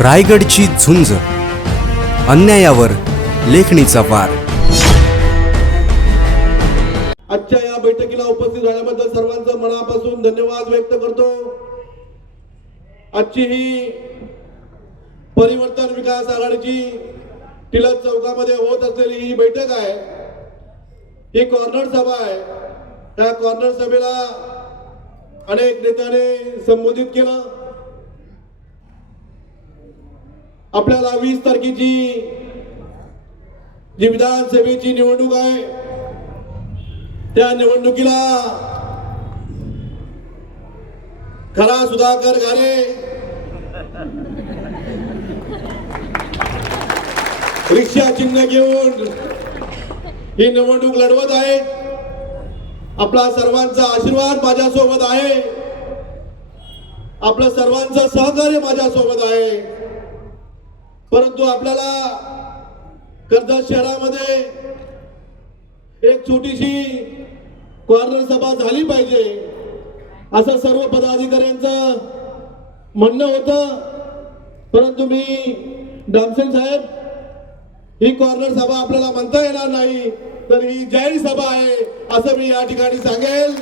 रायगडची झुंज, अन्यायावर लेखणीचा वार. आजच्या या बैठकीला उपस्थित झाल्याबद्दल सर्वांचं मनापासून धन्यवाद व्यक्त करतो. आजची ही परिवर्तन विकास आघाडीची टिळक चौकामध्ये होत असलेली ही बैठक आहे. ही कॉर्नर सभा आहे. त्या कॉर्नर सभेला अनेक नेत्याने संबोधित केलं. आपल्याला 20 तारखेची जी विधानसभेची निवडणूक आहे त्या निवडणुकीला खरा सुधाकर घारे रिक्षा चिन्ह घेऊन ही निवडणूक लढवत आहे. आपला सर्वांचा आशीर्वाद माझ्यासोबत आहे. आपलं सर्वांचं सहकार्य माझ्यासोबत आहे. परंतु आपल्याला कर्जत शहरामध्ये एक छोटीशी कॉर्नर सभा झाली पाहिजे असं सर्व पदाधिकाऱ्यांचं म्हणणं होतं. परंतु मी डामसेन साहेब, ही कॉर्नर सभा आपल्याला म्हणता येणार नाही, तर ही जाहीर सभा आहे असं मी या ठिकाणी सांगेल.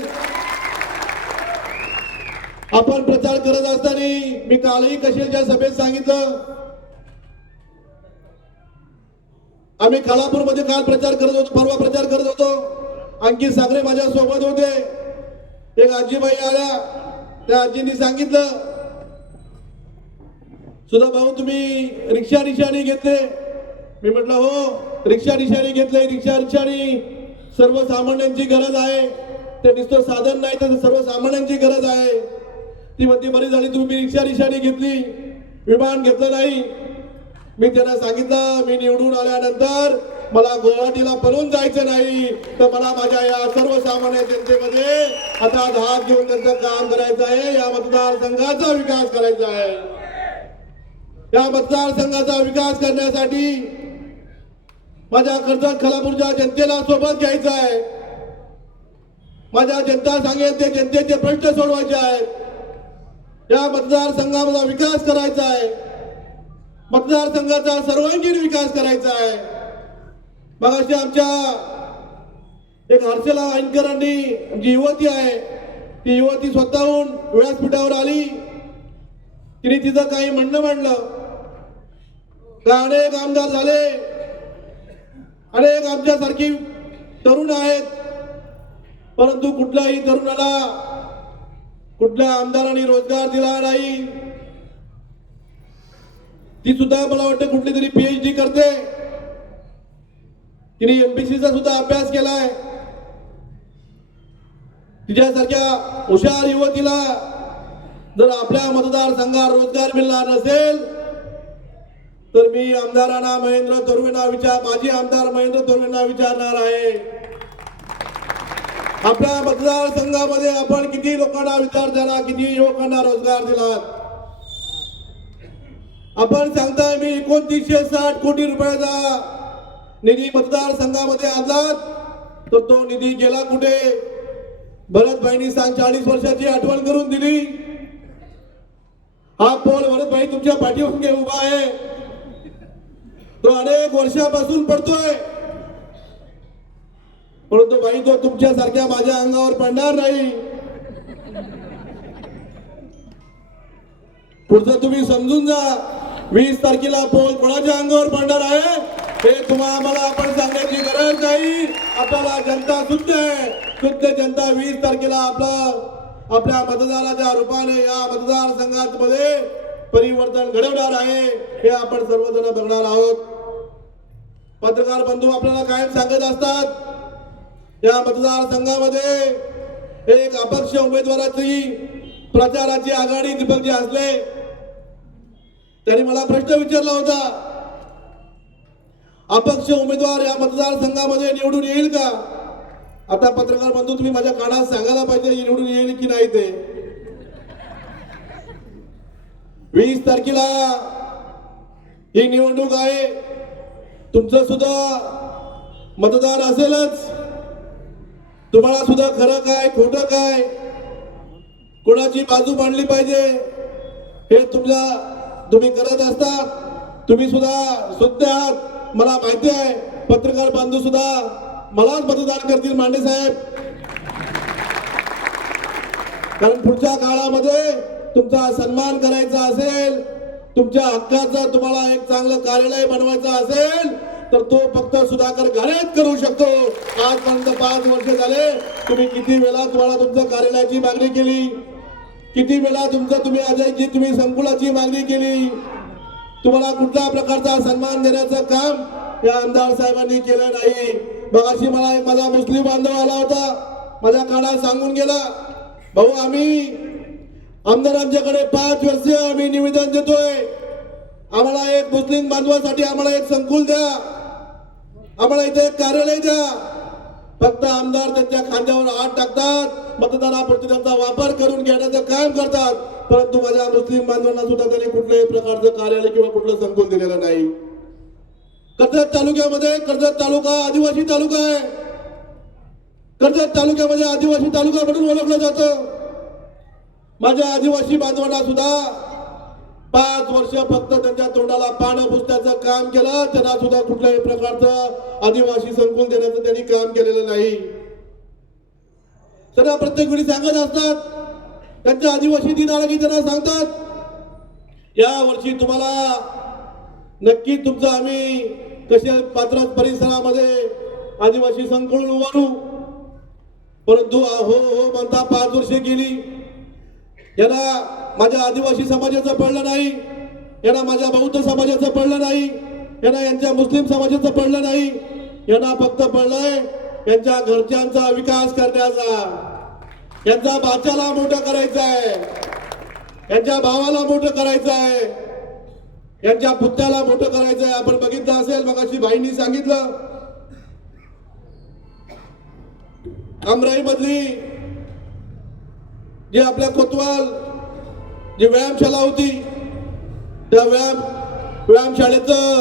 आपण प्रचार करत असताना मी कालही कशाच्या सभेत सांगितलं, आम्ही खालापूरमध्ये काल प्रचार करत होतो, परवा प्रचार करत होतो. अंकित सागरे माझ्या सोबत होते. एक आजीबाई आल्या, त्या आजींनी सांगितलं, सुधा भाऊ तुम्ही रिक्षा रिक्षाने घेतले. मी म्हटलं हो, रिक्षा रिक्षाने घेतले. रिक्षा रिक्षाने सर्वसामान्यांची गरज आहे. ते नुसतं साधन नाही तर सर्वसामान्यांची गरज आहे. ती म्हणते बरी झाली तुम्ही रिक्षा रिक्षाने घेतली, विमान घेतलं नाही. मी त्यांना सांगितलं, मी निवडून आल्यानंतर मला गुवाहाटीला पळून जायचं नाही, तर मला माझ्या या सर्वसामान्य जनतेमध्ये हातात हात घेऊन त्यांचं काम करायचं आहे. या मतदारसंघाचा विकास करायचा आहे. या मतदारसंघाचा विकास करण्यासाठी माझ्या कर्जत खालापूरच्या जनतेला सोबत घ्यायचं आहे. माझ्या जनता सांगेल ते जनतेचे प्रश्न सोडवायचे आहेत. या मतदारसंघाचा विकास करायचा आहे. मतदारसंघाचा सर्वांगीण विकास करायचा आहे. मगाशी आमच्या एक हर्षला ऐनकरांनी जी युवती आहे, ती युवती स्वतःहून व्यासपीठावर आली. तिने तिचं काही म्हणणं मांडलं. का अनेक आमदार झाले, अनेक आमच्यासारखी तरुण आहेत, परंतु कुठल्याही तरुणाला कुठल्या आमदारांनी रोजगार दिला नाही. ती सुद्धा मला वाटतं कुठली तरी PhD करते. तिने MPSCचा सुद्धा अभ्यास केलाय. तिच्यासारख्या हुशार युवतीला जर आपल्या मतदारसंघात रोजगार मिळणार नसेल, तर मी आमदारांना महेंद्र तोरवेंना माजी आमदार महेंद्र तोरवेंना विचारणार आहे, आपल्या मतदारसंघामध्ये आपण किती लोकांना विद्यार्थ्यांना, किती युवकांना रोजगार दिलात? आपण सांगताय मी 2960 कोटी रुपयाचा निधी मतदारसंघामध्ये आणलात, तर तो निधी गेला कुठे? भरतभाईंनी 40 वर्षाची आठवण करून दिली. हा पोल भरतभाई तुमच्या पाठीमागे उभा आहे, तो अनेक वर्षापासून पडतोय. परंतु भाई तो तुमच्या सारख्या माझ्या अंगावर पडणार नाही. पुढचं तुम्ही समजून जा. 20 तारखेला पोल कोणाच्या अंगावर पडणार आहे हे तुम्हाला आपण सांगण्याची गरज नाही. आपल्याला जनता शुद्ध आहे. शुद्ध जनता 20 तारखेला आपल्या मतदाराच्या रूपाने या मतदारसंघामध्ये परिवर्तन घडवणार आहे, हे आपण सर्वजण बघणार आहोत. पत्रकार बंधू आपल्याला कायम सांगत असतात, या मतदारसंघामध्ये एक अपक्ष उमेदवाराची प्रचाराची आघाडी दीपकजी असले. त्यांनी मला प्रश्न विचारला होता, अपक्ष उमेदवार या मतदारसंघामध्ये निवडून येईल का? आता पत्रकार बंधू तुम्ही माझ्या कानात सांगायला पाहिजे निवडून येईल की नाही ते. 20 तारखेला ही निवडणूक आहे. तुमचं सुद्धा मतदार असेलच. तुम्हाला सुद्धा खरं काय खोटं काय, कोणाची बाजू मांडली पाहिजे हे तुमच्या तुम्ही करत असतात. तुम्ही सुद्धा शुद्ध आहात, मला माहिती आहे. पत्रकार बांधव सुद्धा मलाच मतदान करतील मांडे साहेब, कारण पुढच्या काळामध्ये तुमचा सन्मान करायचा असेल, तुमच्या हक्काचं तुम्हाला एक चांगलं कार्यालय बनवायचं असेल तर तो फक्त सुधाकर घारेच करू शकतो. आजपर्यंत 5 वर्ष झाले, तुम्ही किती वेळा तुम्हाला तुमच्या कार्यालयाची मागणी केली, किती वेळा तुम्ही अजयजी तुम्ही संकुलाची मागणी केली. तुम्हाला कुठल्या प्रकारचा सन्मान देण्याचं काम या आमदार साहेबांनी केलं नाही. मगाशी मला एक माझा मुस्लिम बांधव आला होता, माझ्या काळात सांगून गेला, भाऊ आम्ही आमदारांच्याकडे 5 वर्ष आम्ही निवेदन देतोय, आम्हाला एक मुस्लिम बांधवासाठी आम्हाला एक संकुल द्या, आम्हाला इथे एक कार्यालय द्या. फक्त आमदार त्यांच्या खांद्यावर हात टाकतात, मतदानापुरती त्यांचा वापर करून घेण्याचं काम करतात, परंतु माझ्या मुस्लिम बांधवांना सुद्धा त्यांनी कुठल्याही प्रकारचं कार्यालय किंवा कुठलं संकुल दिलेलं नाही. कर्जत तालुक्यामध्ये, कर्जत तालुका आदिवासी तालुका आहे, कर्जत तालुक्यामध्ये आदिवासी तालुका म्हणून ओळखलं जातं. माझ्या आदिवासी बांधवांना सुद्धा 5 वर्ष फक्त त्यांच्या तोंडाला पानं पुसण्याचं काम केलं, त्यांना सुद्धा कुठल्याही प्रकारचं आदिवासी संकुल देण्याचं त्यांनी काम केलेलं नाही. त्यांना प्रत्येक वेळी सांगत असतात, त्यांच्या आदिवासी दिन आला की त्यांना सांगतात, या वर्षी तुम्हाला नक्की तुमचं आम्ही कशा पात्र परिसरामध्ये आदिवासी संकुल उभारू. परंतु हो हो म्हणता 5 वर्ष गेली, यांना माझ्या आदिवासी समाजाचं पडलं नाही, यांना माझ्या बौद्ध समाजाचं पडलं नाही, यांना यांच्या मुस्लिम समाजाचं पडलं नाही, यांना फक्त पडलंय यांच्या घरच्यांचा विकास करण्याचा, यांच्या बाच्याला मोठं करायचं आहे, यांच्या भावाला मोठं करायचं आहे, यांच्या पुत्याला मोठं करायचं आहे. आपण बघितलं असेल, मगाशी बाईंनी सांगितलं, आमराई मधली जे आपल्या कोतवाल जी व्यायामशाळा होती, त्या व्यायामशाळेचं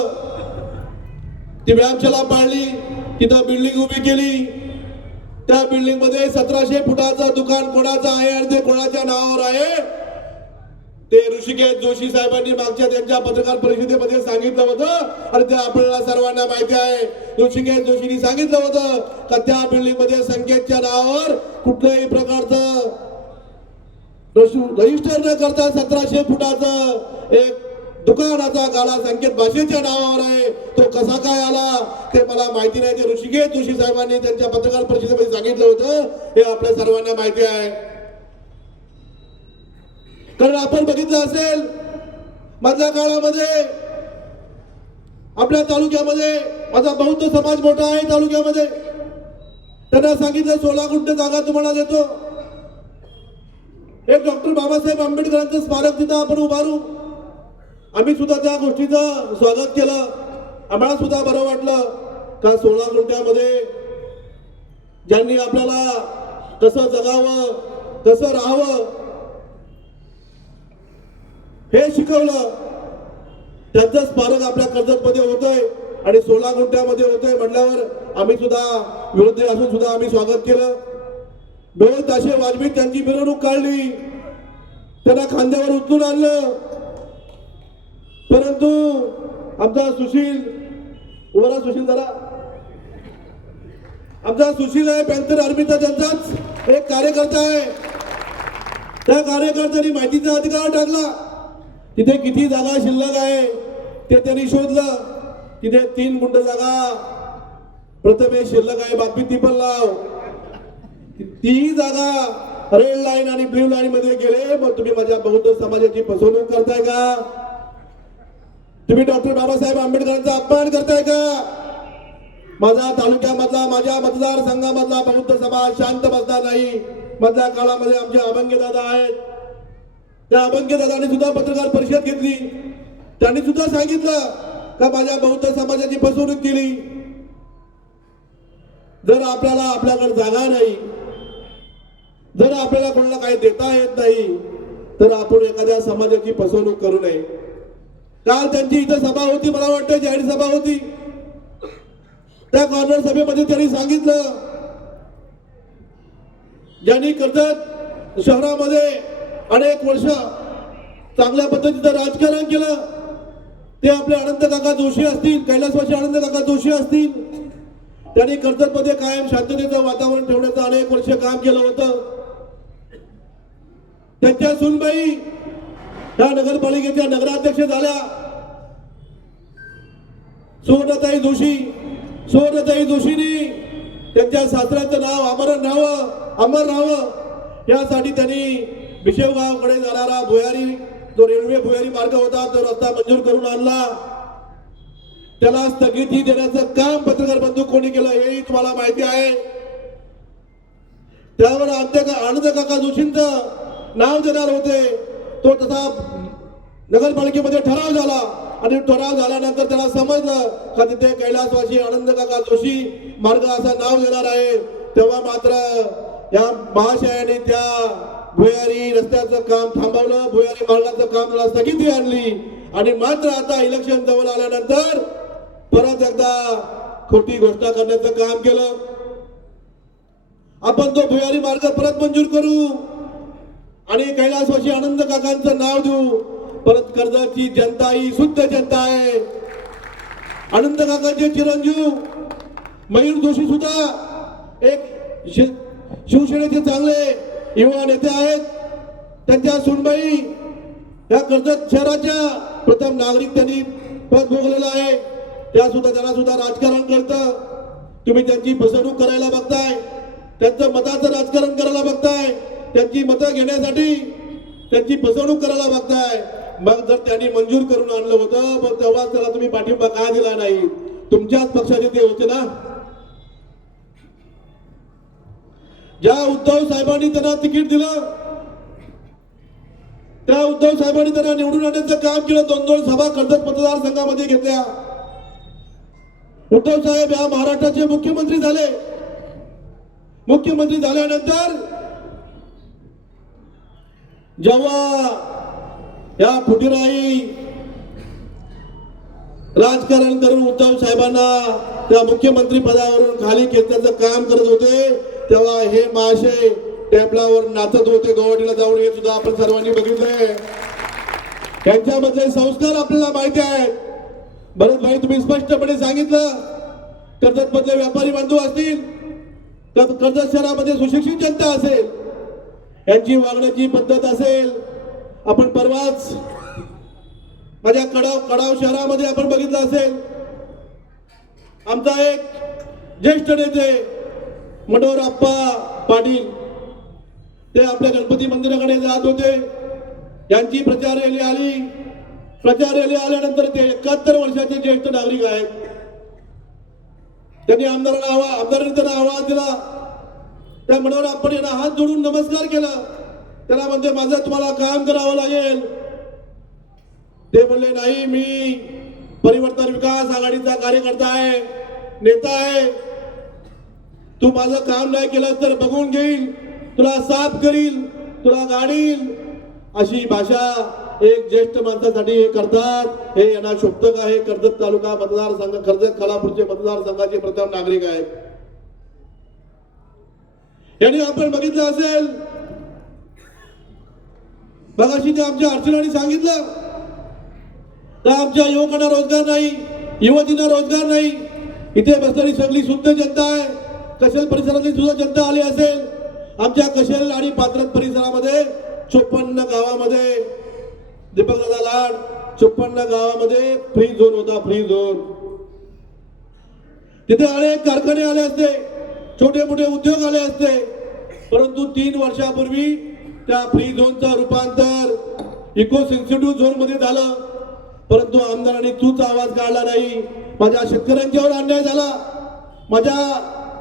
ती व्यायामशाळा पाडली, तिथं बिल्डिंग उभी केली. त्या बिल्डिंग मध्ये 1700 फुटाचं दुकान कोणाचं आहे आणि ते कोणाच्या नावावर आहे ते ऋषिकेश जोशी साहेबांनी मागच्या त्यांच्या पत्रकार परिषदेमध्ये सांगितलं होतं आणि ते आपल्याला सर्वांना माहिती आहे. ऋषिकेश जोशींनी सांगितलं होतं का त्या बिल्डिंग मध्ये संकेतच्या नावावर कुठल्याही प्रकारचं रजिस्टर न करता 1700 फुटाचं एक दुकानाचा गाळा संकेत भाषेच्या नावावर आहे. तो कसा काय आला ते मला माहिती नाही. ते ऋषिकेश जोशी साहेबांनी त्यांच्या पत्रकार परिषदेमध्ये सांगितलं होतं, हे आपल्या सर्वांना माहिती आहे. कारण आपण बघितलं असेल, मधल्या काळामध्ये आपल्या तालुक्यामध्ये माझा बौद्ध समाज मोठा आहे तालुक्यामध्ये, त्यांना सांगितलं 16 गुंठ जागा तुम्हाला देतो, एक डॉक्टर बाबासाहेब आंबेडकरांचं स्मारक तिथं आपण उभारू. आम्ही सुद्धा त्या गोष्टीचं स्वागत केलं. आम्हाला सुद्धा बरं वाटलं का 16 गुंठ्यामध्ये ज्यांनी आपल्याला कसं जगावं, कसं राहावं हे शिकवलं, त्यांचं स्मारक आपल्या कर्जतमध्ये होतंय आणि 16 गुंठ्यामध्ये होतंय म्हटल्यावर आम्ही सुद्धा विरोधी असून सुद्धा आम्ही स्वागत केलं. ढोल ताशे वाजवीत त्यांची मिरवणूक काढली, त्यांना खांद्यावर उचलून आणलं. परंतु आमचा सुशील उभा, सुशील जरा, आमचा सुशील आहे पॅन्थर आर्मीचा, त्यांचाच एक कार्यकर्ता आहे. त्या कार्यकर्त्यांनी माहितीचा अधिकार टाकला, तिथे किती जागा शिल्लक आहे ते त्यांनी शोधलं. तिथे 3 गुंठ जागा प्रथमेश शिल्लक आहे, बातमी ती पण लाव. ती जागा रेड लाईन आणि ब्ल्यू लाईन मध्ये गेले. मग तुम्ही माझ्या बौद्ध समाजाची फसवणूक करताय का? तुम्ही डॉक्टर बाबासाहेब आंबेडकरांचा अपमान करताय का? माझा तालुक्यामधला, माझ्या मतदारसंघामधला बौद्ध समाज शांत बसणार नाही. मधल्या काळामध्ये आमचे अभंगे दादा आहेत, त्या अभंगे दादांनी सुद्धा पत्रकार परिषद घेतली. त्यांनी सुद्धा सांगितलं का माझ्या बौद्ध समाजाची फसवणूक केली. जर आपल्याला आपल्याकडे जागा नाही, जर आपल्याला कोणाला काही देता येत नाही, तर आपण एखाद्या समाजाची फसवणूक करू नये. काल त्यांची इथं सभा होती, मला वाटतं जाहीर सभा होती. त्या कॉर्नर सभेमध्ये त्यांनी सांगितलं, ज्यांनी कर्जत शहरामध्ये अनेक वर्ष चांगल्या पद्धतीचं राजकारण केलं. ते आपले अनंत काका जोशी असतील, कैलासवासी अनंत काका जोशी असतील, त्यांनी कर्जतमध्ये कायम शांततेचं वातावरण ठेवण्याचं अनेक वर्ष काम केलं होतं. त्यांच्या सुनबाई या नगरपालिकेच्या नगराध्यक्ष झाल्या. सुवर्णताई जोशींनी त्यांच्या सासऱ्याचं नाव अमर राहावं यासाठी त्यांनी बिशेवगावकडे जाणारा भुयारी जो रेल्वे भुयारी मार्ग होता तो रस्ता मंजूर करून आणला. त्याला स्थगिती देण्याचं काम पत्रकार बंधू कोणी केलं हेही तुम्हाला माहिती आहे. त्यावर आनंद काका जोशींचं नाव देणार होते. तो तसा नगरपालिकेमध्ये ठराव झाला आणि ठराव झाल्यानंतर त्याला समजलं का तिथे कैलासवासी आनंद काका जोशी मार्ग असं नाव देणार आहे. तेव्हा मात्र या महाशयाने त्या भुयारी रस्त्याचं काम थांबवलं, भुयारी मार्गाचं काम त्याला स्थगिती आणली आणि मात्र आता इलेक्शन जवळ आल्यानंतर परत एकदा खोटी घोषणा करण्याचं काम केलं. आपण तो भुयारी मार्ग परत मंजूर करू आणि कैलासवासी आनंद काकांचं नाव देऊ. परत कर्जतची जनता ही शुद्ध जनता आहे. आनंद काकांचे चिरंजीव मयूर जोशी सुद्धा एक शिवसेनेचे चांगले युवा नेते आहेत. त्यांच्या सुनबाई या कर्जत शहराच्या प्रथम नागरिक त्यांनी पद भोगलेलं आहे. त्यांना सुद्धा राजकारण कळतं. तुम्ही त्यांची फसवणूक करायला बघताय, त्यांचं मताचं राजकारण करायला बघताय, त्यांची मतं घेण्यासाठी त्यांची फसवणूक करायला बघताय. मग जर त्यांनी मंजूर करून आणलं होतं मग तेव्हा त्याला तुम्ही पाठिंबा का दिला नाही? तुमच्याच पक्षाचे ते होते ना. ज्या उद्धव साहेबांनी त्यांना तिकीट दिलं त्या उद्धव साहेबांनी त्यांना निवडून आणण्याचं काम केलं. 2-2 सभा कर्जत मतदारसंघामध्ये घेतल्या. उद्धव साहेब या महाराष्ट्राचे मुख्यमंत्री झाले. मुख्यमंत्री झाल्यानंतर जेव्हा या फुटीराई राजकारण करून उद्धव साहेबांना त्या मुख्यमंत्री पदावरून खाली खेचण्याचं काम करत होते तेव्हा हे महाशय टेबलावर नाचत होते गवडीला जाऊन. हे सुद्धा आपण सर्वांनी बघितलंय. त्यांच्यामधले संस्कार आपल्याला माहिती आहेत. भरत भाई तुम्ही स्पष्टपणे सांगितलं कर्जत मधले व्यापारी बांधव असतील, कर्जत शहरामध्ये सुशिक्षित जनता असेल, यांची वागण्याची पद्धत असेल. आपण परवाच माझ्या कडाव शहरामध्ये आपण बघितलं असेल आमचा एक ज्येष्ठ नेते मनोहरप्पा पाटील ते आपल्या गणपती मंदिराकडे जात होते. यांची प्रचार रॅली आली. प्रचार रॅली आल्यानंतर ते 71 वर्षाचे ज्येष्ठ नागरिक आहेत. त्यांनी आमदारांनी त्यांना आवाज दिला. त्या मनोहरप्पा यांना हात जोडून नमस्कार केला. त्याला म्हणते माझं तुम्हाला काम करावं लागेल. ते म्हणले नाही मी परिवर्तन विकास आघाडीचा कार्यकर्ता आहे, नेता आहे. तू माझं काम नाही केलं तर बघून घेईल, तुला साफ करील, तुला गाडील. अशी भाषा एक ज्येष्ठ माणसासाठी हे करतात. हे यांना शोभतं का? हे कर्जत तालुका मतदारसंघ कर्जत खालापूरचे मतदारसंघाचे प्रथम नागरिक आहेत. यांनी आपण बघितलं असेल मगाशी ते आमच्या अर्चनाने सांगितलं तर आमच्या युवकांना रोजगार नाही, युवतींना रोजगार नाही. इथे बसणारी सगळी शुद्ध जनता आहे. कशेल परिसरातली सुद्धा जनता आली असेल. आमच्या कशेल आणि पात्रत परिसरामध्ये 54 गावामध्ये दीपक दादा लाड 54 गावामध्ये फ्री झोन होता. फ्री झोन तिथे अनेक कारखाने आले असते, छोटे मोठे उद्योग आले असते. परंतु 3 वर्षापूर्वी त्या फ्री झोनचं रूपांतर इको सेन्सिटिव्ह झोन मध्ये झालं. परंतु आमदारांनी तूच आवाज काढला नाही. माझ्या शेतकऱ्यांच्यावर अन्याय झाला. माझ्या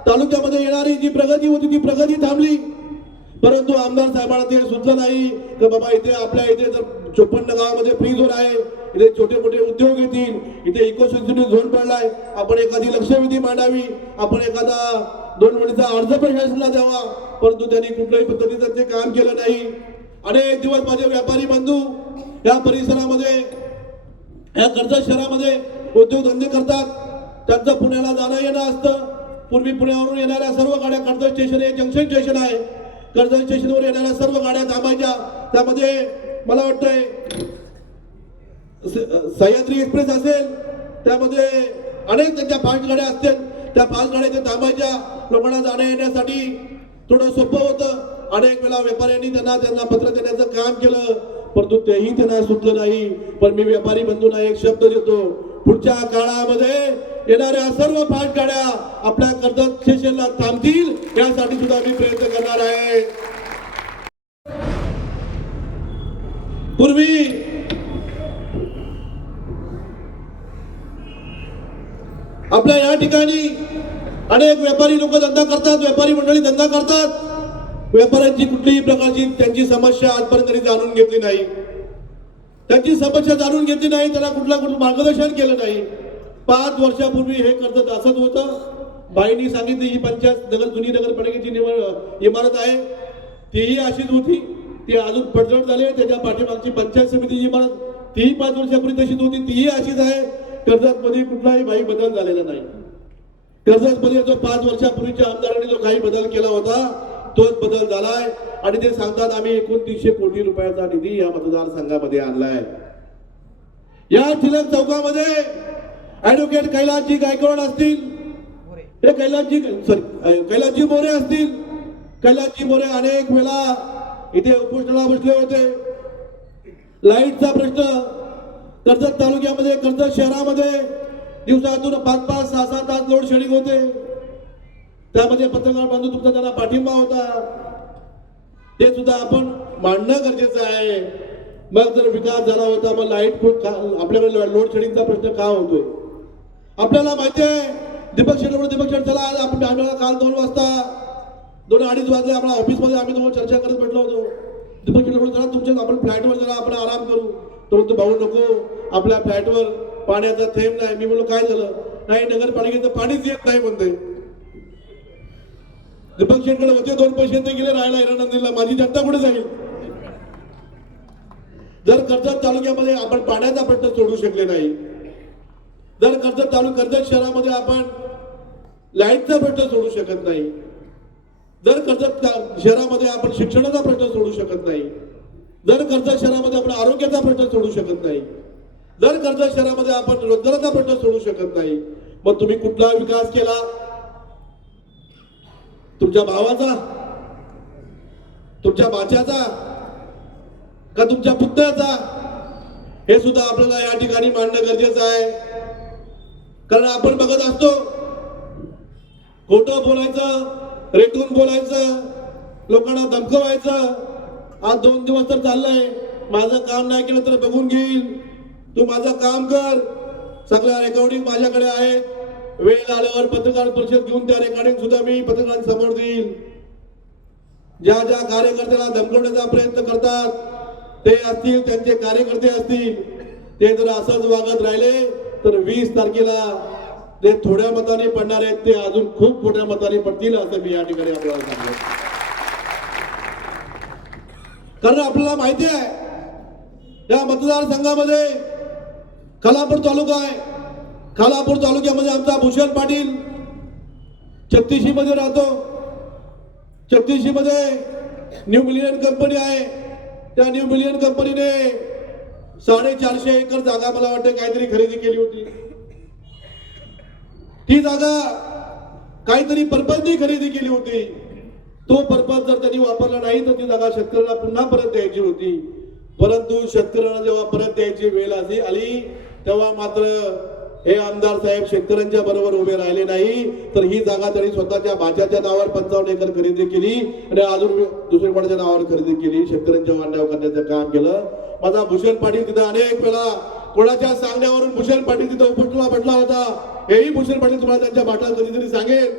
तालुक्यामध्ये येणारी जी प्रगती होती ती प्रगती थांबली. परंतु आमदार साहेबांना ते सुचलं नाही की बाबा इथे आपल्या इथे जर 54 गावामध्ये फ्री झोन आहे, इथे छोटे मोठे उद्योग येतील, इथे इको सेन्सिटिव्ह झोन पडलाय, आपण एखादी लक्षवेधी मांडावी, आपण एखादा 2 वेळेचा अर्ज प्रशासनाला द्यावा. परंतु त्यांनी कुठल्याही पद्धतीचं ते काम केलं नाही. अनेक दिवस माझे व्यापारी बंधू या परिसरामध्ये या कर्जत शहरामध्ये उद्योगधंदे करतात. त्यांचं पुण्याला जाणं येणं असतं. पूर्वी पुण्यावरून येणाऱ्या सर्व गाड्या कर्जत स्टेशन हे जंक्शन स्टेशन आहे. कर्जत स्टेशनवर येणाऱ्या सर्व गाड्या थांबायच्या. त्यामध्ये मला वाटतंय सह्याद्री एक्सप्रेस असेल, त्यामध्ये अनेक त्यांच्या फास्ट गाड्या असतील, त्या फास्ट गाड्या इथे थांबायच्या, लोकांना जाण्या येण्यासाठी थोडं सोपं होतं. अनेक वेळा व्यापाऱ्यांनी त्यांना पत्र देण्याचं काम केलं, परंतु तेही त्यांना सुचलं नाही. पण मी व्यापारी बंधूंना एक शब्द देतो, पुढच्या काळामध्ये येणाऱ्या सर्व फास्ट गाड्या आपल्या कर्जत स्टेशनला थांबतील, यासाठी सुद्धा मी प्रयत्न करणार आहे. पूर्वी आपल्या या ठिकाणी अनेक व्यापारी लोक धंदा करतात, व्यापारी मंडळी धंदा करतात. व्यापाऱ्यांची कुठलीही प्रकारची त्यांची समस्या आजपर्यंत त्यांनी जाणून घेतली नाही, त्यांची समस्या जाणून घेतली नाही, त्यांना कुठलं मार्गदर्शन केलं नाही. 5 वर्षापूर्वी हे कर्जत असत होतं. बाईंनी सांगितलं ही पंचायत जुनी नगरपालिकेची इमारत आहे, तीही अशीच होती, ती अजून पडझड झाली. त्याच्या पाठीमागची पंचायत समितीची इमारत तीही 5 वर्षापूर्वी तशीच होती, तीही अशीच आहे. कर्जत मध्ये कुठलाही बाई बदल झालेला नाही. कर्जत मध्ये जो 5 वर्षापूर्वीच्या आमदारांनी जो काही बदल केला होता तोच बदल झालाय. आणि ते सांगतात आम्ही 2900 कोटी रुपयाचा निधी या मतदारसंघामध्ये आणलाय. या टिळक चौकामध्ये ऍडव्होकेट कैलासजी गायकवाड असतील, हे कैलासजी मोरे असतील. कैलासजी मोरे अनेक वेळा इथे उपोषणाला बसले होते. लाईटचा प्रश्न कर्जत तालुक्यामध्ये, कर्जत शहरामध्ये दिवसातून 5-5, 6-6 तास लोड शेडिंग होते. त्यामध्ये पत्रकार बांधव तुमचा त्यांना पाठिंबा होता, ते सुद्धा आपण मांडणं गरजेचं आहे. मग जर विकास झाला होता, मग लाईट आपल्याकडे लोड शेडिंगचा प्रश्न का होतोय? आपल्याला माहिती आहे दीपक शेठ चला आज आम्हाला काल 2 वाजता 2-2:30 वाजले आपल्या ऑफिसमध्ये आम्ही दोघं चर्चा करत भेटलो होतो. दीपक शेठ चला तुमच्या आपण फ्लॅटवर जरा आपण आराम करू. तो म्हणतो भाऊ नको, आपल्या फ्लॅटवर पाण्याचा थेंब नाही. मी म्हणलो काय झालं? नाही नगरपालिकेचं पाणीच येत नाही म्हणते. दीपक शेठकडे होते 2 पैसे ते गेले राहायला हिरानंदीला. माझी जनता कुठे जाईल? जर कर्जत तालुक्यामध्ये आपण पाण्याचा प्रश्न सोडू शकले नाही, जर कर्जत शहरामध्ये आपण लाईटचा प्रश्न सोडू शकत नाही, जर कर्जत शहरामध्ये आपण शिक्षणाचा प्रश्न सोडू शकत नाही, जर कर्जत शहरामध्ये आपण आरोग्याचा प्रश्न सोडू शकत नाही, जर कर्जत शहरामध्ये आपण रोजगाराचा प्रश्न सोडू शकत नाही, मग तुम्ही कुठला विकास केला? तुमच्या भावाचा, तुमच्या बाच्याचा का तुमच्या पुतण्याचा? हे सुद्धा आपल्याला या ठिकाणी मांडणं गरजेचं आहे. कारण आपण बघत असतो खोटं बोलायचं, रेटून बोलायचं, लोकांना धमकवायचं. आज 2 दिवस तर चाललंय, माझं काम नाही केलं तर बघून घेईल, तू माझं काम कर. सगळ्या रेकॉर्डिंग माझ्याकडे आहेत. वेळ आल्यावर पत्रकार परिषद घेऊन त्या रेकॉर्डिंग सुद्धा मी पत्रकारांसमोर देईल. ज्या ज्या कार्यकर्त्याला धमकवण्याचा प्रयत्न करतात ते असतील, त्यांचे कार्यकर्ते असतील, ते जर असंच वागत राहिले तर 20 तारखेला ते थोड्या मताने पडणार आहेत, ते अजून खूप मोठ्या मताने पडतील असं मी या ठिकाणी आपल्याला सांगतो. कारण आपल्याला माहिती आहे या मतदारसंघामध्ये खालापूर तालुका आहे. खालापूर तालुक्यामध्ये आमचा भूषण पाटील 36 मध्ये राहतो. 36 मध्ये न्यू मिलियन कंपनी आहे. त्या न्यू मिलियन कंपनीने 450 एकर जागा मला वाटतं काहीतरी खरेदी केली होती. ती जागा काहीतरी पर्पजनी खरेदी केली होती. तो पर्पज जर त्यांनी वापरला नाही तर ती जागा शेतकऱ्यांना पुन्हा परत द्यायची होती. परंतु शेतकऱ्यांना जेव्हा परत द्यायची वेळ आली तेव्हा मात्र हे आमदार साहेब शेतकऱ्यांच्या बरोबर उभे राहिले नाही, तर ही जागा त्यांनी स्वतःच्या भाच्याच्या नावावर 55 एकर खरेदी केली आणि अजून दुसऱ्या कोणाच्या नावावर खरेदी केली. शेतकऱ्यांच्या वांड्यावर करण्याचं काम केलं. माझा भूषण पाटील तिथं अनेक वेळा कोणाच्या सांगण्यावरून भूषण पाटील तिथं उपोषणाला भेटला होता. हेही भूषण पाटील तुम्हाला त्यांच्या भाटात कधीतरी सांगेल.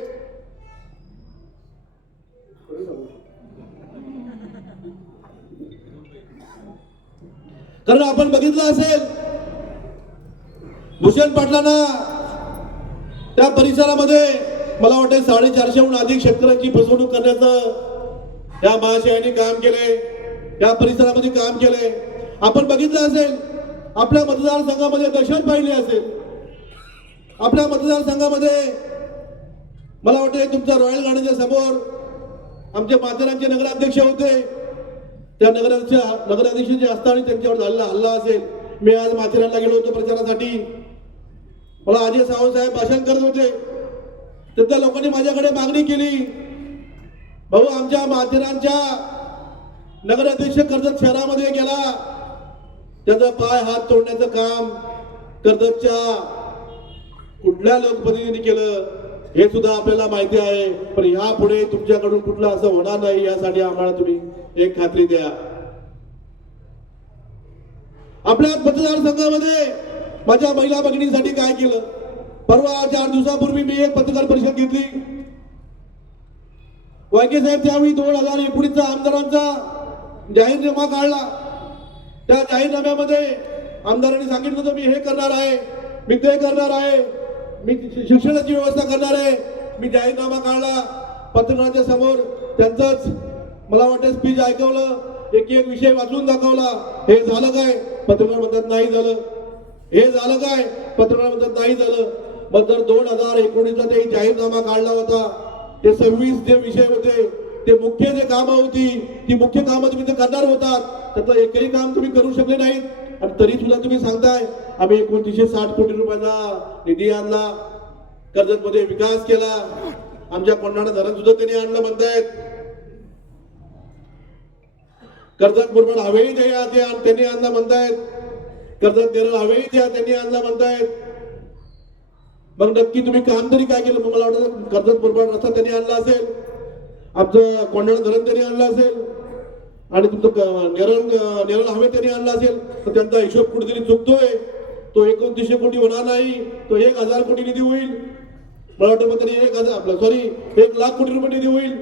कारण आपण बघितलं असेल भूषण पाटलांना त्या परिसरामध्ये मला वाटतं 450हून अधिक शेतकऱ्यांची फसवणूक करण्याचं या महाशयांनी काम केले, या परिसरामध्ये काम केले. आपण बघितलं असेल आपल्या मतदारसंघामध्ये दहशत पाहिली असेल. आपल्या मतदारसंघामध्ये मला वाटतं तुमच्या रॉयल गार्डनच्या समोर आमचे माथेरानचे नगराध्यक्ष होते, त्या नगराध्यक्ष जे असतात आणि त्यांच्यावर झालेला हल्ला असेल. मी आज माथेरानला गेलो होतो प्रचारासाठी. मला अजय सावंत साहेब भाषण करत होते. त्या लोकांनी माझ्याकडे मागणी केली, भाऊ आमच्या माथेरानच्या नगराध्यक्ष कर्जत शहरामध्ये गेला, त्याचा पाय हात तोडण्याचं काम कर्जतच्या कुठल्या लोकप्रतिनिधी केलं हे सुद्धा आपल्याला माहिती आहे. पण यापुढे तुमच्याकडून कुठलं असं होणार नाही यासाठी आम्हाला तुम्ही एक खात्री द्या. आपल्या मतदारसंघामध्ये माझ्या महिला भगिनींसाठी काय केलं? परवा 4 दिवसापूर्वी मी एक पत्रकार परिषद घेतली. वायके साहेब त्यावेळी 2019चा आमदारांचा जाहीरनामा काढला. त्या जाहीरनाम्यामध्ये आमदारांनी सांगितलं होतं मी हे करणार आहे, मी ते करणार आहे, मी शिक्षणाची व्यवस्था करणार आहे. मी जाहीरनामा काढला, पत्रकारांच्या समोर त्यांचंच मला वाटतं स्पीच ऐकवलं, एक विषय वाचून दाखवला. हे झालं काय? पत्रकार म्हणतात नाही झालं. हे झालं काय? पत्रकार म्हणतात नाही झालं. मग जर 2019चा ते जाहीरनामा काढला होता, ते 26 जे विषय होते, ते मुख्य जे कामं होती, ती मुख्य कामं तुम्ही ते करणार होतात, त्यातलं एकही काम तुम्ही करू शकले नाहीत. आणि तरी सुद्धा तुम्ही सांगताय आम्ही 2960 कोटी रुपयाचा निधी आणला, कर्जत मध्ये विकास केला, आमच्या कोंढाणा धरण सुद्धा त्यांनी आणलं म्हणतायत. कर्जत मुरबाड हवेली द्या ते त्यांनी आणला म्हणतायत. कर्जत नेरळ हवेली द्या त्यांनी आणला म्हणतायत. मग नक्की तुम्ही काम तरी काय केलं? मला वाटतं कर्जत मुरबाड रस्ता त्यांनी आणला असेल, आमचं कोंढाणा धरण त्यांनी आणलं असेल, आणि तुमचं नेरळ हवे त्यांनी आणला असेल. तर त्यांचा हिशोब कुठेतरी चुकतोय. तो 2900 कोटी होणार नाही, तो 1000 कोटी निधी होईल. मला वाटतं मग तरी 1 लाख कोटी रुपये निधी होईल.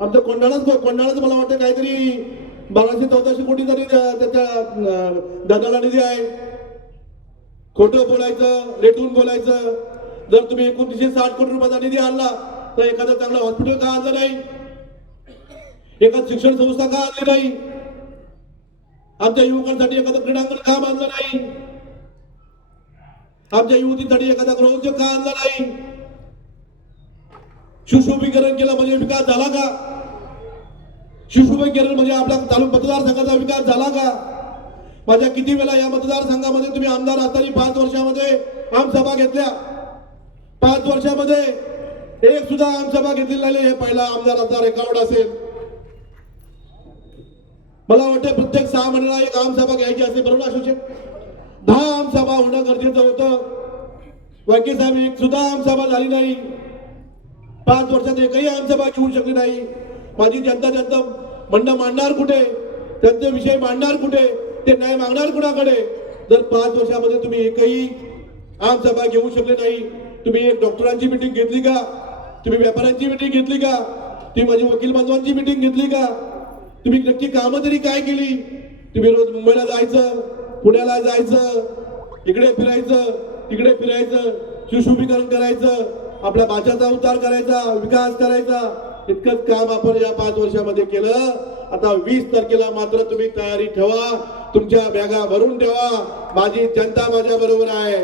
आमचं कोंढाणाच मला वाटतं काहीतरी 1200-1400 कोटी तरी त्याच्या धनाला निधी आहे. खोटं बोलायचं, रेटून बोलायचं. जर तुम्ही 2960 कोटी रुपयाचा निधी आणला तर एखादं चांगलं हॉस्पिटल का आणलं नाही? एखाद शिक्षण संस्था का आणली नाही? आमच्या युवकांसाठी एखादं क्रीडांगण का बांधलं नाही? आमच्या युवतींसाठी एखादा गृहोद्योग का आणला नाही? सुशोभीकरण केलं म्हणजे विकास झाला का? सुशोभीकरण म्हणजे आपल्या मतदारसंघाचा विकास झाला का? माझ्या किती वेळा या मतदारसंघामध्ये तुम्ही आमदार असताना 5 वर्षामध्ये आमसभा घेतल्या. 5 वर्षामध्ये एक सुद्धा आमसभा घेतलेली नाही. हे पहिला आमदाराचा रेकॉर्ड असेल. मला वाटतं प्रत्येक 6 महिन्याला एक आमसभा घ्यायची असेल, बरोबर अशोक? 10 आमसभा होणं गरजेचं होतं. वायके साहेब एक सुद्धा आमसभा झाली नाही. 5 वर्षात एकही आमसभा घेऊ शकली नाही. माझी जनता त्यांचं म्हणणं मांडणार कुठे? त्यांचे विषय मांडणार कुठे? ते न्याय मागणार कुणाकडे? जर 5 वर्षामध्ये तुम्ही एकही आमसभा घेऊ शकले नाही. तुम्ही एक डॉक्टरांची मिटिंग घेतली का? तुम्ही व्यापाऱ्यांची मिटिंग घेतली का? तुम्ही माझी वकील बांधवांची मिटिंग घेतली का? तुम्ही नक्की कामं तरी काय केली? तुम्ही रोज मुंबईला जायचं, पुण्याला जायचं, इकडे फिरायचं, तिकडे फिरायचं, सुशोभीकरण करायचं, आपल्या भाषाचा उद्धार करायचा, विकास करायचा. इतकंच काम आपण या 5 वर्षामध्ये केलं. आता 20 तारखेला मात्र तुम्ही तयारी ठेवा, तुमच्या बॅगा भरून ठेवा. माझी जनता माझ्या बरोबर आहे.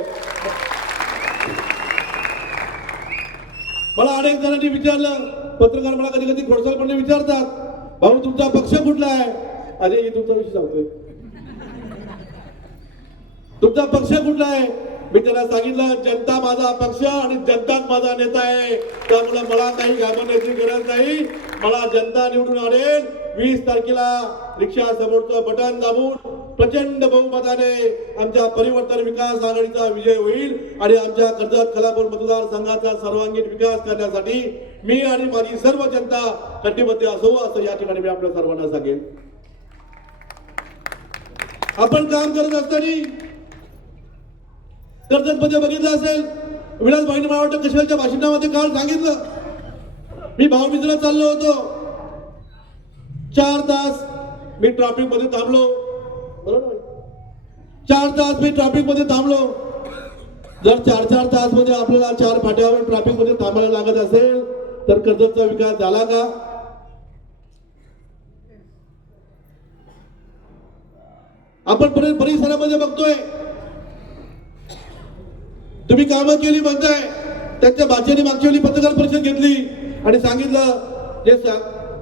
मला अनेक जणांनी विचारलं, पत्रकार मला कधी कधी खोडसाळपणे विचारतात, भाऊ तुमचा पक्ष कुठला आहे? अरे तुमचा विषय सांगतोय, तुमचा पक्ष कुठला आहे? मी त्याला सांगितलं जनता माझा पक्ष आणि जनताच माझा नेता आहे. त्यामुळे मला काही घाबरण्याची गरज नाही. मला जनता निवडून आणेल. 20 तारखेला रिक्षा समोरचं बटन दाबून प्रचंड बहुमताने आमच्या परिवर्तन विकास आघाडीचा विजय होईल आणि आमच्या कर्जत खालापूर मतदारसंघाचा सर्वांगीण विकास करण्यासाठी मी आणि माझी सर्व जनता कटिबद्ध असो असं या ठिकाणी मी आपल्या सर्वांना सांगेन. आपण काम करत असताना कर्जत मध्ये बघितलं असेल, विलास भाईने मला वाटतं कशाच्या भाषणामध्ये काल सांगितलं, मी भाऊबीजेला चाललो होतो, 4 तास मी ट्रॅफिक मध्ये थांबलो. बरोबर, 4 तास मी ट्रॅफिक मध्ये थांबलो. जर 4 तास मध्ये आपल्याला 4 फाट्यावर ट्रॅफिक मध्ये थांबायला लागत असेल तर कर्जतचा विकास झाला का? आपण परिसरामध्ये बघतोय, तुम्ही कामं केली म्हणताय, त्यांच्या भाषेने मागच्या वेळी पत्रकार परिषद घेतली आणि सांगितलं जे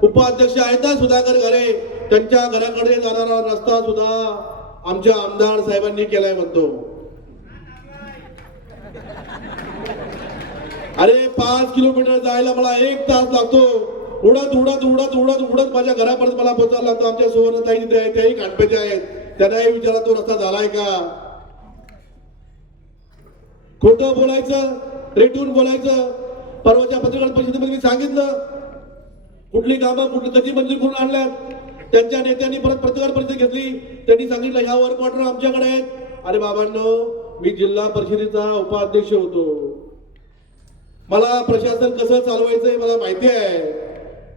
उपाध्यक्ष आहेत ना सुधाकर घरे त्यांच्या घराकडे जाणारा रस्ता सुद्धा आमच्या आमदार साहेबांनी केलाय म्हणतो. अरे 5 किलोमीटर जायला मला 1 तास लागतो. उडत उडत उडत उडत उडत माझ्या घरापर्यंत मला पोहोचायला लागतो. आमच्या सुवर्णताई तिथे आहेत, त्याही कानपेच्या आहेत, त्यांनाही विचारा तो रस्ता झालाय का. खोटं बोलायचं, रेटून बोलायचं. परवाच्या पत्रकार परिषदेमध्ये मी सांगितलं कुठली कामं कधी मंजूर करून आणल्यात. त्यांच्या नेत्यांनी परत पत्रकार परिषद घेतली. त्यांनी सांगितलं ह्या वर्क ऑर्डर आमच्याकडे आहेत. अरे बाबांनो, मी जिल्हा परिषदेचा उपाध्यक्ष होतो. मला प्रशासन कसं चालवायचंय मला माहिती आहे.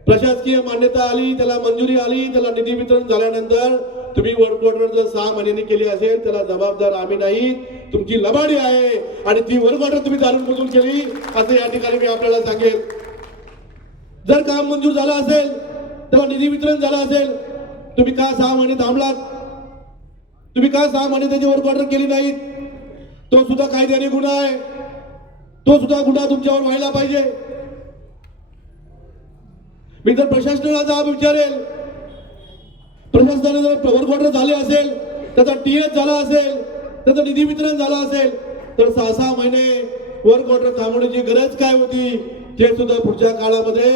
प्रशासकीय मान्यता आली, त्याला मंजुरी आली, त्याला निधी वितरण झाल्यानंतर तुम्ही वर्क ऑर्डर जर 6 महिन्यांनी केली असेल त्याला जबाबदार आम्ही नाही, तुमची लबाडी आहे. आणि ती वर्क ऑर्डर तुम्ही जाणून बुजून केली असं या ठिकाणी मी आपल्याला सांगेन. जर काम मंजूर झालं असेल, त्याला निधी वितरण झालं असेल, तुम्ही का 6 महिने थांबलात? तुम्ही का 6 महिने त्याची वर्क ऑर्डर केली नाहीत? तो सुद्धा कायद्याने गुन्हा आहे. तो सुद्धा गुन्हा तुमच्यावर व्हायला पाहिजे. मी जर प्रशासनाला जाब विचारेल, प्रशासनाने जर वर्क ऑर्डर झाले असेल, त्याचा टीएस झाला असेल, त्याचं निधी वितरण झालं असेल, तर 6 महिने वर्क ऑर्डर थांबवण्याची गरज काय होती हे सुद्धा पुढच्या काळामध्ये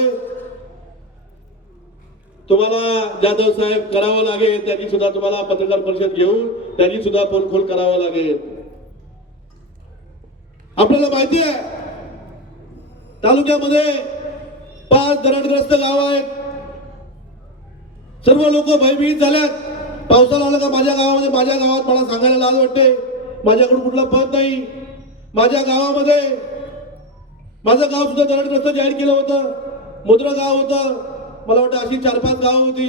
तुम्हाला जाधव साहेब करावं लागेल. त्यांनी सुद्धा तुम्हाला पत्रकार परिषद घेऊन त्यांनी सुद्धा पोलखोल करावं लागेल. आपल्याला माहिती आहे तालुक्यामध्ये 5 दरडग्रस्त गाव आहेत. सर्व लोक भयभीत झाल्यात. पावसाला आला का माझ्या गावात मला सांगायला लाज वाटते, माझ्याकडून कुठला पद नाही. माझ्या गावामध्ये माझं गाव सुद्धा दरडग्रस्त जाहीर केलं होतं. मुद्रा गाव होतं, मला वाटतं अशी 4-5 गाव होती.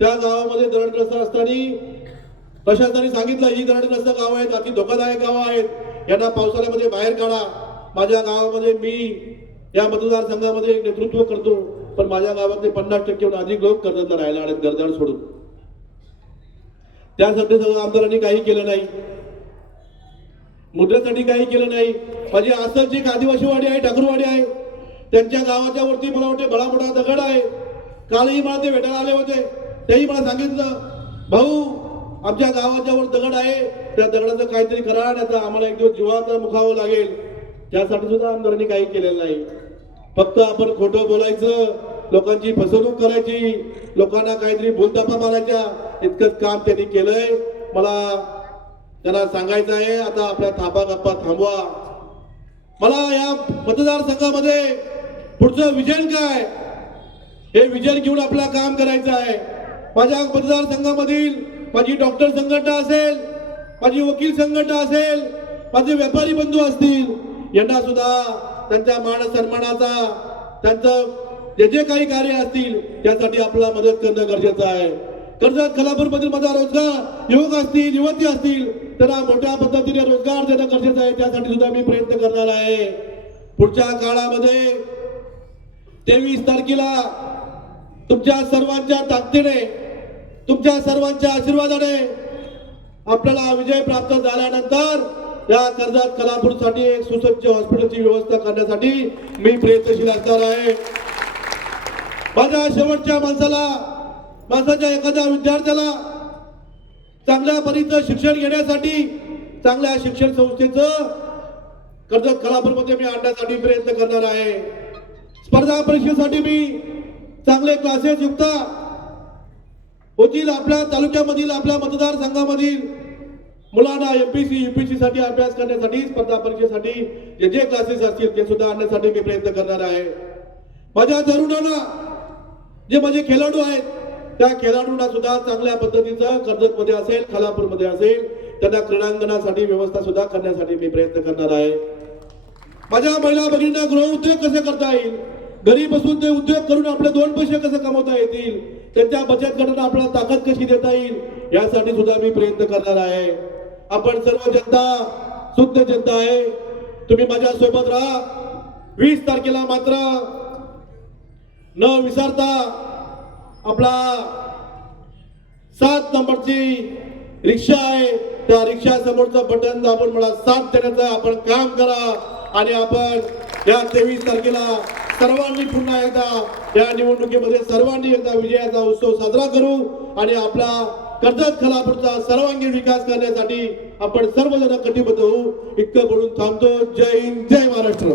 त्या गावामध्ये दरडग्रस्त असताना प्रशासनाने सांगितलं ही दरडग्रस्त गाव आहेत, अति धोकादायक गाव आहेत, यांना पावसाळ्यामध्ये बाहेर काढा. माझ्या गावामध्ये मी या मतदारसंघामध्ये नेतृत्व करतो, पण माझ्या गावातले 50% अधिक लोक कर्जतला राहायला आणि घरदार सोडून. त्यासाठी सगळं आमदारांनी काही केलं नाही, मुद्रेसाठी काही केलं नाही. माझी आसरची एक आदिवासीवाडी आहे, ठाकूरवाडी आहे, त्यांच्या गावाच्या वरती मला वाटते बडा मोठा दगड आहे. कालही मला ते भेटायला आले होते, तेही मला सांगितलं भाऊ आमच्या गावाच्या वर दगड आहे, त्या दगडाचं काहीतरी करा, आणि आता आम्हाला एक दिवस जीवाचं मुखावं लागेल. त्यासाठी सुद्धा आमदारांनी काही केलेलं नाही. फक्त आपण खोटं बोलायचं, लोकांची फसवणूक करायची, लोकांना काहीतरी बोलतापा मारायच्या, इतकंच काम त्यांनी केलंय. मला त्यांना सांगायचं आहे आता आपल्या थापा गप्पा थांबवा. मला या मतदारसंघामध्ये पुढचं विजन काय हे विजन घेऊन आपलं काम करायचं आहे. माझ्या मतदारसंघामधील माझी डॉक्टर संघटना असेल, माझी वकील संघटना असेल, माझे व्यापारी बंधू असतील, यांना सुद्धा त्यांच्या मान सन्मानाचा त्यांचं जे काही कार्य असतील त्यासाठी आपल्याला मदत करणं गरजेचं आहे. कर्जत खालापूर मधील माझा रोजगार युवक असतील, युवती असतील, त्यांना मोठ्या पद्धतीने रोजगार देणं गरजेचं आहे. त्यासाठी सुद्धा मी प्रयत्न करणार आहे. पुढच्या काळामध्ये 23 तारखेला तुमच्या सर्वांच्या ताकदीने, तुमच्या सर्वांच्या आशीर्वादाने आपल्याला विजय प्राप्त झाल्यानंतर या कर्जत खालापूरसाठी एक सुसज्ज हॉस्पिटलची व्यवस्था करण्यासाठी मी प्रयत्नशील असणार आहे. माझ्या शेवटच्या माणसाच्या एखाद्या विद्यार्थ्याला चांगल्या परीचं शिक्षण घेण्यासाठी चांगल्या शिक्षण संस्थेचं कर्जत खालापूरमध्ये मी आणण्यासाठी प्रयत्न करणार आहे. स्पर्धा परीक्षेसाठी मी चांगले क्लासेस युक्त होतील. आपल्या तालुक्यामधील, आपल्या मतदारसंघामधील मुलांना एमपीसी यूपीसी साठी अभ्यास करण्यासाठी, स्पर्धा परीक्षेसाठी जे क्लासेस असतील ते सुद्धा आणण्यासाठी मी प्रयत्न करणार आहे. माझ्या तरुणांना, जे माझे खेळाडू आहेत, त्या खेळाडूंना सुद्धा चांगल्या पद्धतीचं कर्जतमध्ये असेल, खालापूरमध्ये असेल, त्यांना क्रीडांगणासाठी व्यवस्था सुद्धा करण्यासाठी मी प्रयत्न करणार आहे. माझ्या महिला भगिनींना गृह उद्योग कसे करता येईल, घरी बसून ते उद्योग करून आपले 2 पैसे कसे कमवता येतील, त्यांच्या बचत गटांना आपल्याला ताकद कशी देता येईल, यासाठी सुद्धा मी प्रयत्न करणार आहे. आपण सर्व जनता शुद्ध जनता आहे, तुम्ही माझ्या सोबत राहा. 20 तारखेला मात्र न विसरता आपला 7 नंबरची रिक्षा आहे, त्या रिक्षा समोरचं बटन दाबून मला साथ देण्याचं आपण काम करा. आणि आपण या 23 तारखेला सर्वांनी पुन्हा एकदा या निवडणुकीमध्ये सर्वांनी एकदा विजयाचा उत्सव साजरा करू आणि आपला कर्जत खालापूरचा सर्वांगीण विकास करण्यासाठी आपण सर्वजण कटिबद्ध होऊ. इतकं बोलून थांबतो. जय हिंद, जय महाराष्ट्र.